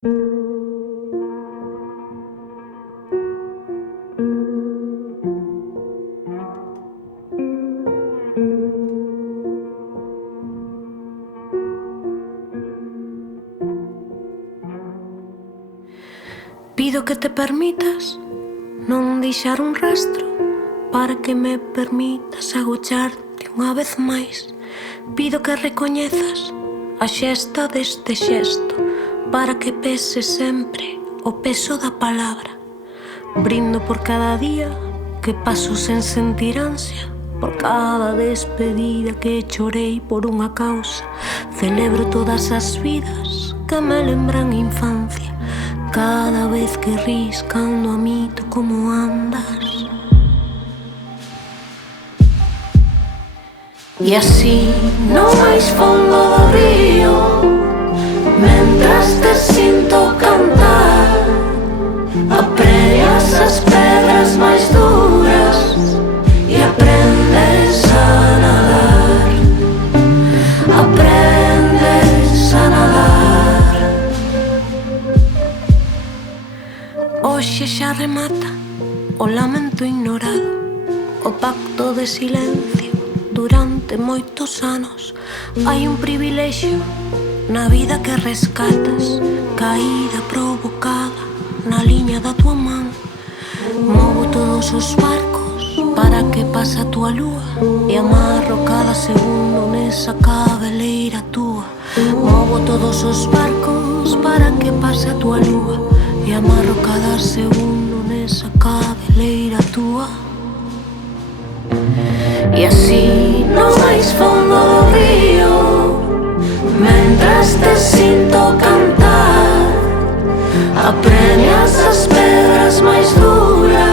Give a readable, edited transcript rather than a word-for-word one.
Pido que te permitas non deixar un rastro, para que me permitas agocharte unha vez máis. Pido que recoñezas a xesta deste xesto, para que pese sempre o peso da palabra. Brindo por cada día que paso sen sentir ansia, por cada despedida que chorei por unha causa. Celebro todas as vidas que me lembran infancia, cada vez que ris cando amito como andas. E así no máis fondo do río, mentras te sinto cantar, apremias as pedras máis duras e aprendes a nadar. Aprendes a nadar. Hoxe xa remata o lamento ignorado, o pacto de silencio durante moitos anos. Hai un privilexio na vida que rescatas, caída provocada na liña da tua man. Movo todos os barcos para que pase a tua lúa e amarro cada segundo nesa cabeleira túa. Movo todos os barcos para que pase a tua lúa e amarro cada segundo nesa cabeleira túa. E así no máis fondo do río, mentras te sinto cantar, apremias as pedras máis duras